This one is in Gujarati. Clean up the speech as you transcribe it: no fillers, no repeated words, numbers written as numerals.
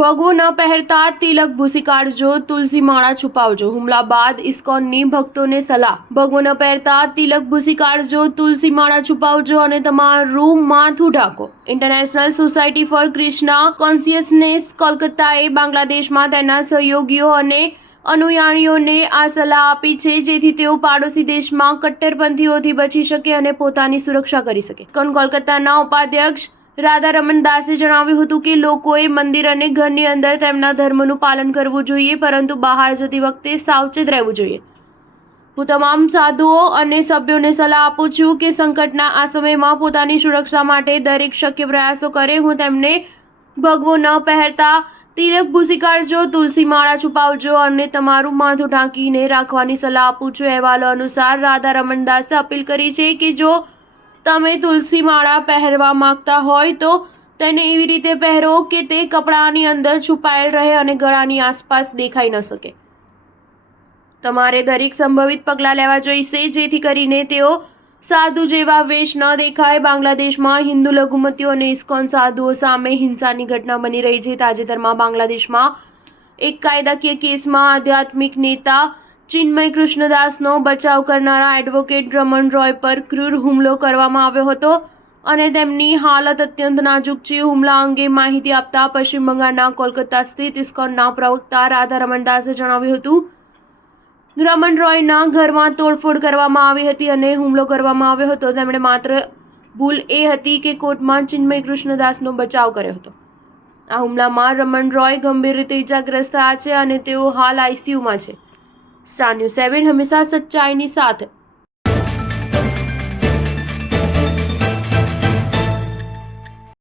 ભગવો ન પહેરતા તિલક ભૂસી કાઢજો, તુલસી માળા છુપાવજો। હુમલા બાદ ઇસ્કોનની ભક્તોને સલાહ। ભગવો ન પહેરતા તિલક ભૂસી કાઢજો, તુલસી માળા છુપાવજો અને તમારું માથું ઢાંકો। International society for Krishna consciousness કોલકાતાએ બાંગ્લાદેશમાં તેના સહયોગીઓ અને અનુયાયીઓને આ સલાહ આપી છે, જેથી તેઓ પાડોશી દેશમાં કટ્ટરપંથીઓથી બચી શકે અને પોતાની સુરક્ષા કરી શકે। ઇસ્કોન કોલકાતાના ઉપાધ્યક્ષ રાધારમણ દાસે જણાવ્યું હતું કે લોકોએ મંદિર અને ઘરની અંદર તેમના ધર્મનું પાલન કરવું જોઈએ, પરંતુ બહાર જતી વખતે સાવચેત રહેવું જોઈએ। હું તમામ સાધુઓ અને સભ્યોને સલાહ આપું છું કે સંકટના આ સમયમાં પોતાની સુરક્ષા માટે દરેક શક્ય પ્રયાસો કરે। હું તેમને ભગવો ન પહેરતા તિલક ભૂસી કાઢજો, તુલસી માળા છુપાવજો અને તમારું માથું ઢાંકીને રાખવાની સલાહ આપું છું। અહેવાલો અનુસાર રાધારમણ દાસે અપીલ કરી છે કે જો તમે તુલસી માળા પહેરવા માંગતા હોય તો તેને એવી રીતે પહેરો કે તે કપડાની અંદર છુપાયેલ રહે અને ગળાની આસપાસ દેખાઈ ન શકે। તમારે દરેક સંભવિત પગલાં લેવા જોઈશે જેથી કરીને તેઓ સાધુ જેવા વેશ ન દેખાય। બાંગ્લાદેશમાં હિન્દુ લઘુમતીઓ અને ઇસ્કોન સાધુઓ સામે હિંસાની ઘટના બની રહી છે। તાજેતરમાં બાંગ્લાદેશમાં એક કાયદાકીય કેસમાં આધ્યાત્મિક નેતા ચિન્મય કૃષ્ણદાસનો બચાવ કરનારા એડવોકેટ રમણ રોય પર ક્રૂર હુમલો કરવામાં આવ્યો હતો અને તેમની હાલત અત્યંત નાજુક છે। હુમલા અંગે માહિતી આપતા પશ્ચિમ બંગાળના કોલકાતા સ્થિત ઇસ્કોનના પ્રવક્તા રાધારમણ દાસે જણાવ્યું હતું, રમણ રોયના ઘરમાં તોડફોડ કરવામાં આવી હતી અને હુમલો કરવામાં આવ્યો હતો। તેમણે માત્ર ભૂલ એ હતી કે કોર્ટમાં ચિન્મય કૃષ્ણદાસનો બચાવ કર્યો હતો। આ હુમલામાં રમણ રોય ગંભીર રીતે ઇજાગ્રસ્ત થયા છે અને તેઓ હાલ આઈસીયુમાં છે। સ્ટાર ન્યૂઝ 7 હંમેશા સચ્ચાઈની સાથે।